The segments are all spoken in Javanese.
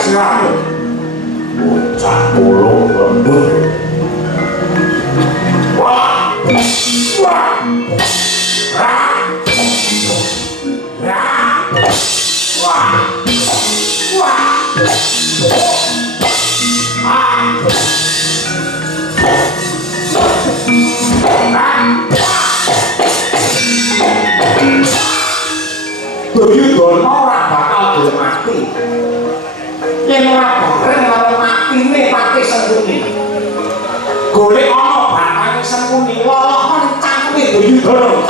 siramu bocah pulung lembut wah wah rah rah wah wah Duryudana ora bakal gelem mati. Yen ora bareng karo matine Patih Sengkuni. Golek ana batane Sengkuni lolohan cangkeme Duryudana.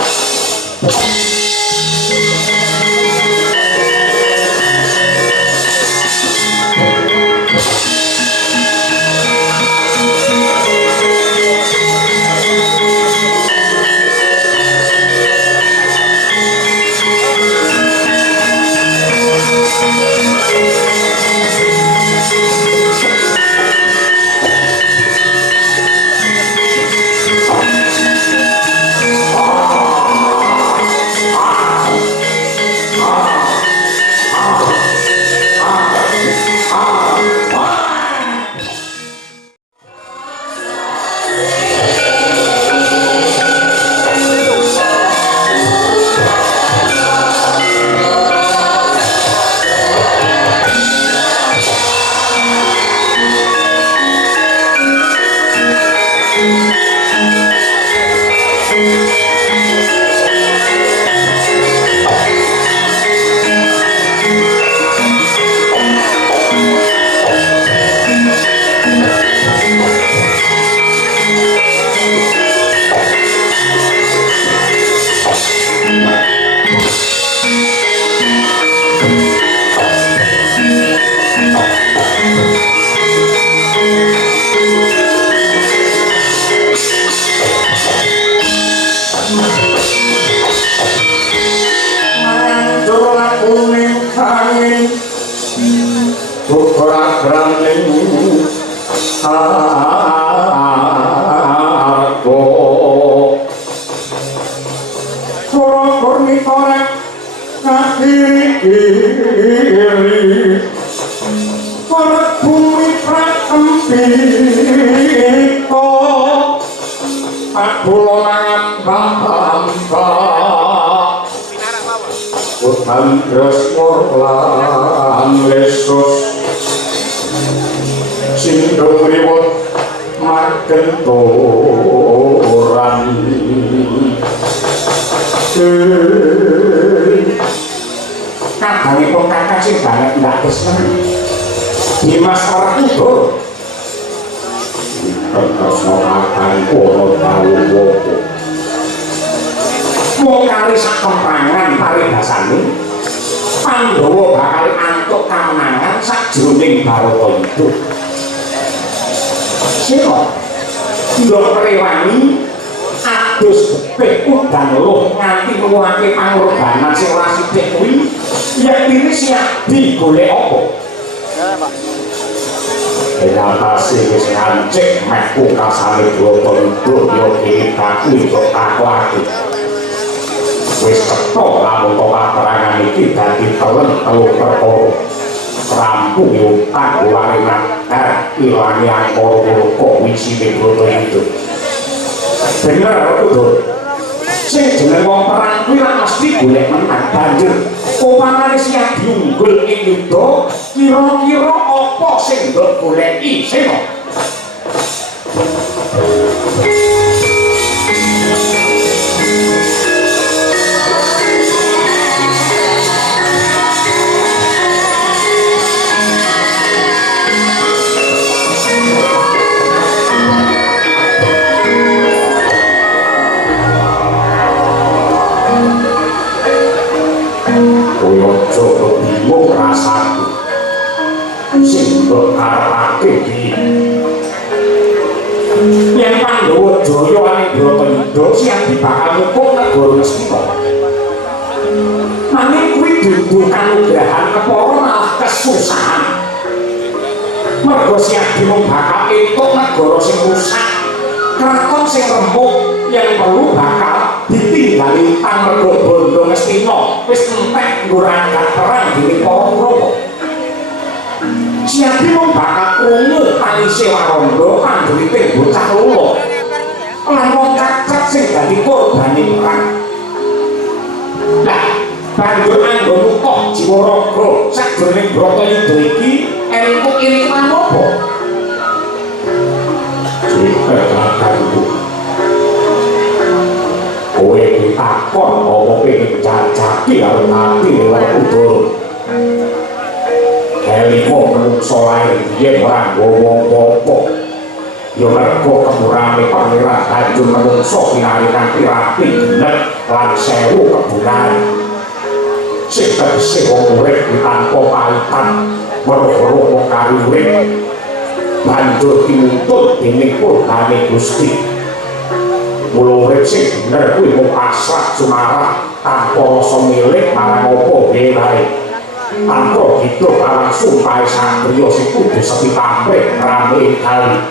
Mergo siap dimubakake entuk negara sing rusak, kraton sing rembug yang perlu bakal ditinggali amarga Banda Ngastina wis entek nggo rangkat perang dening para Kurawa. siapa mau bakal krungu tangise Warondo pangguriting bocah loro lan wong cacat sing dadi korbane perang. Lah banjur anggo kok jiwa raga sajroning Bratayuda iki entuk iriman apa? Kowe ditakon apa pengen cacaki karo ati lewat udara. Eliko menungso lair yen ora ngomong apa. Ya mergo kemurane pangeran banjur menungso pinari kanthi rapi bener lan sewu kebunan. Sing tegese wong urip tanpa paitan weruh-weruh wong kariwit banjur dinuntut dening putrane Gusti. Mula urip sing bener kuwi mung asrat sumarah tanpa rasa milik marang apa wae. Tanpa hidup alang sumpahe satriya sing kudu sepi pamrih rame kali.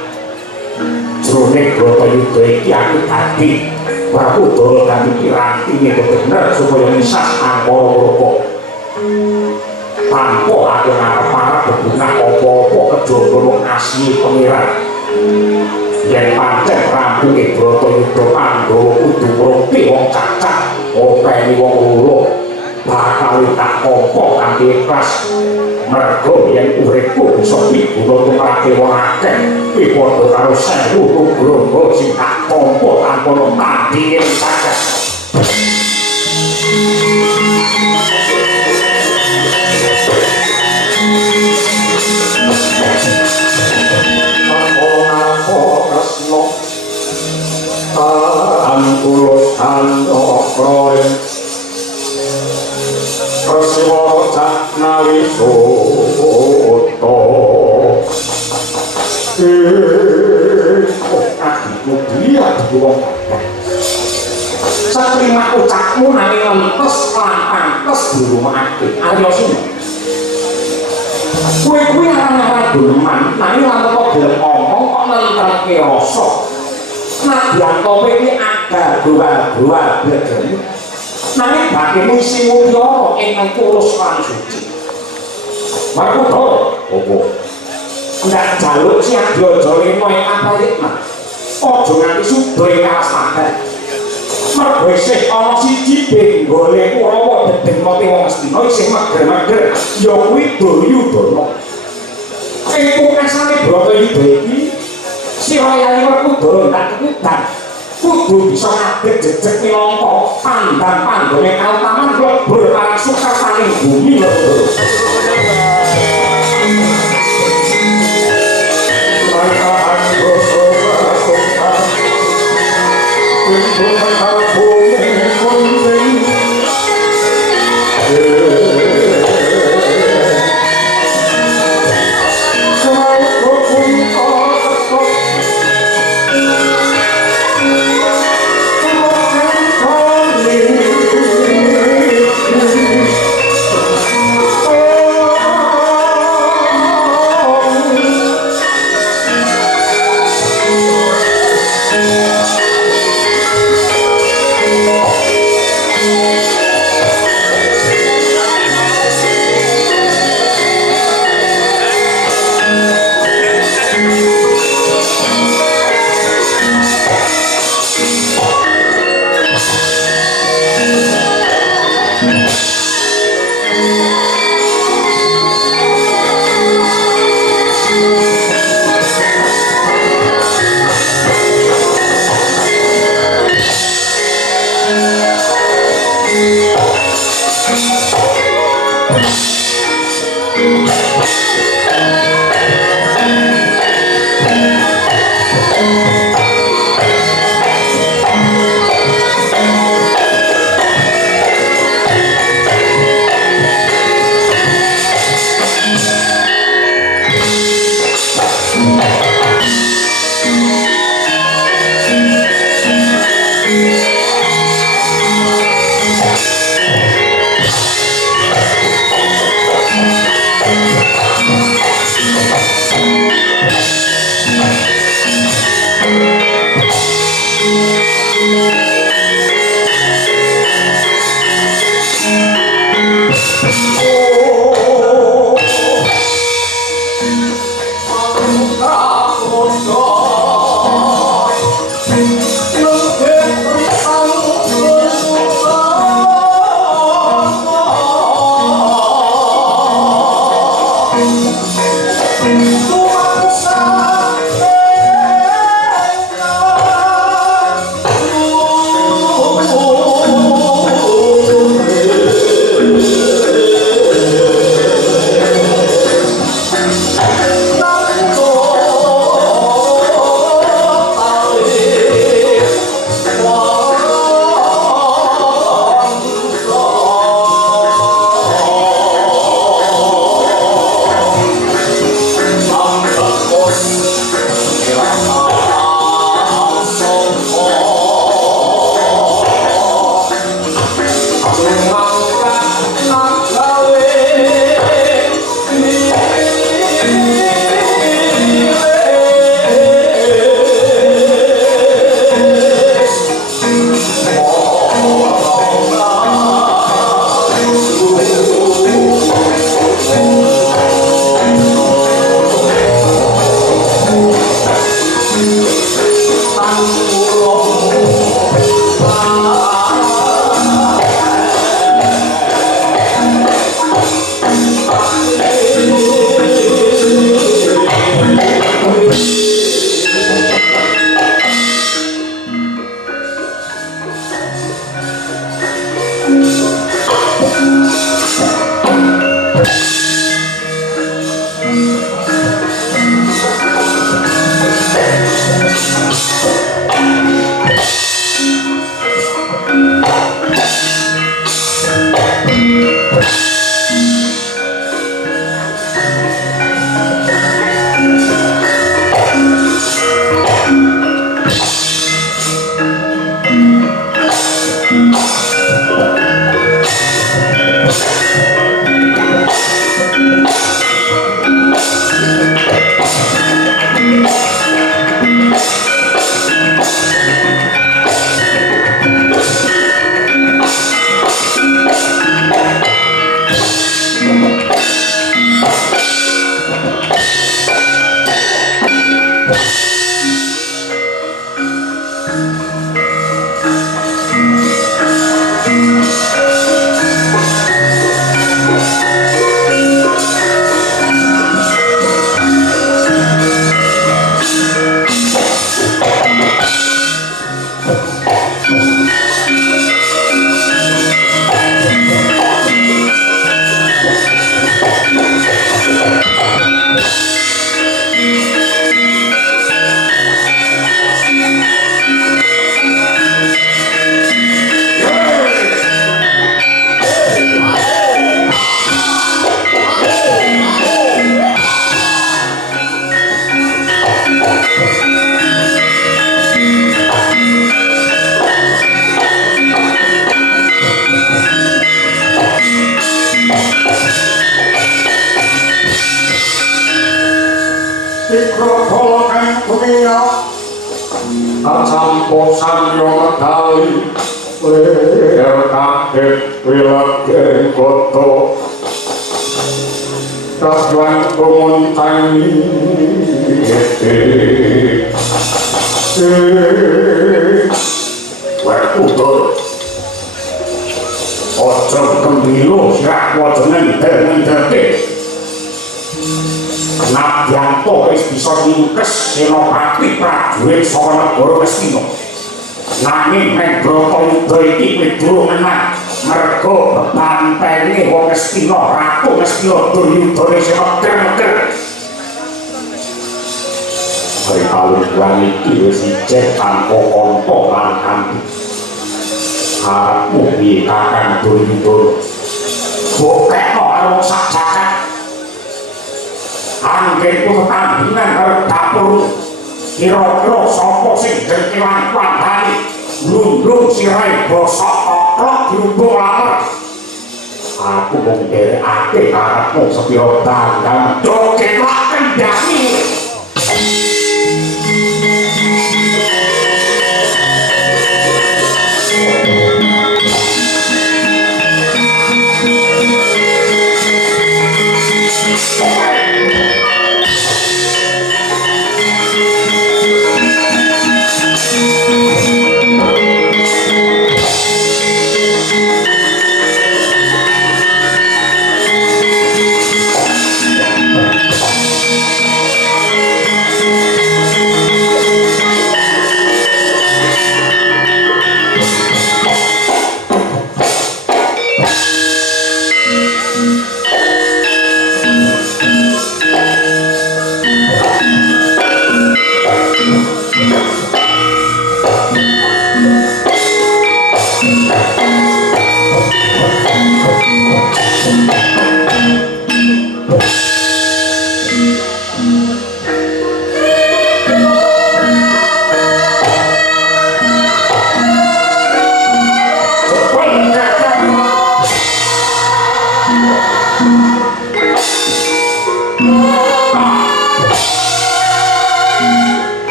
Jroning Bratayuda iki aku dadi Bratayuda dadi piranti nek bener supaya misah angkara murka. Tanpa aku ngarep-arep bebungah apa-apa kejaba mung asih pangeran. Yen pancen rampunge Bratayuda Pandhawa kudu ngroti wong cacat, openi wong loro, bakal tak tampa kanthi ikhlas. Mergo yen uripku bisa diguna tumrapake wong akeh, kuwi padha karo 1000 nugroho sing tak tampa tanpa tandinge cacat. Angkulos andokroe Prasiwa caknawi soto Adiku dia diwong satrima ucapmu nanging lentes lan pantes dirumahake Arya Sina. Kowe kuwi aran-aran guneman nanging lan kok gelem omong kok nentrake rasa. Nadyan kowe iki ada gowa-gowa bledeni. Nanging bagimu isi mutiara ingkang tulus lan suci. Markuta opo? Ndak jaluk si Adyaja lima ing Aparitma. Aja nganti sudoe kalas-kalas. Mergo isih ana siji benggole Kurawa dedeng mati wong Astina isih mager-mager ya kuwi Duryudana. Ing pungkasane Bratayuda iki sira yali Werkudara ndak kepitan kudu bisa ngadeg jejeg minangka pandang panggone kautaman lebur marang sukasaning bumi lho. Oh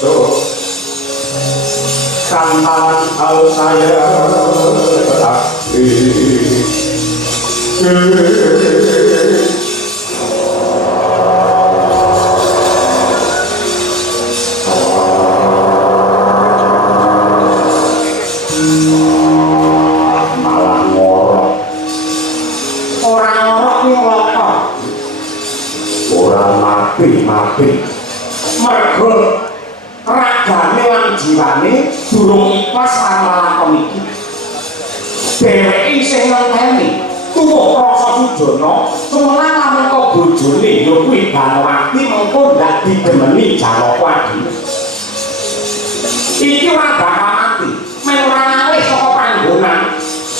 tanpa tahu saya tetapi malah ngorok orang ngorok ini ngelokok orang mati mergo ragane lan jiwane durung ikhlas karo lakon iki dheweke isih ngenteni tuwuh rasa sujana semenang lamun kok bojone ya kuwi Banowati mengko ndak didemeni Jalawadi iki ora bakal mati men ora ngalih saka panggonan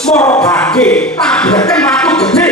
mara gage tabreken watu gedhe.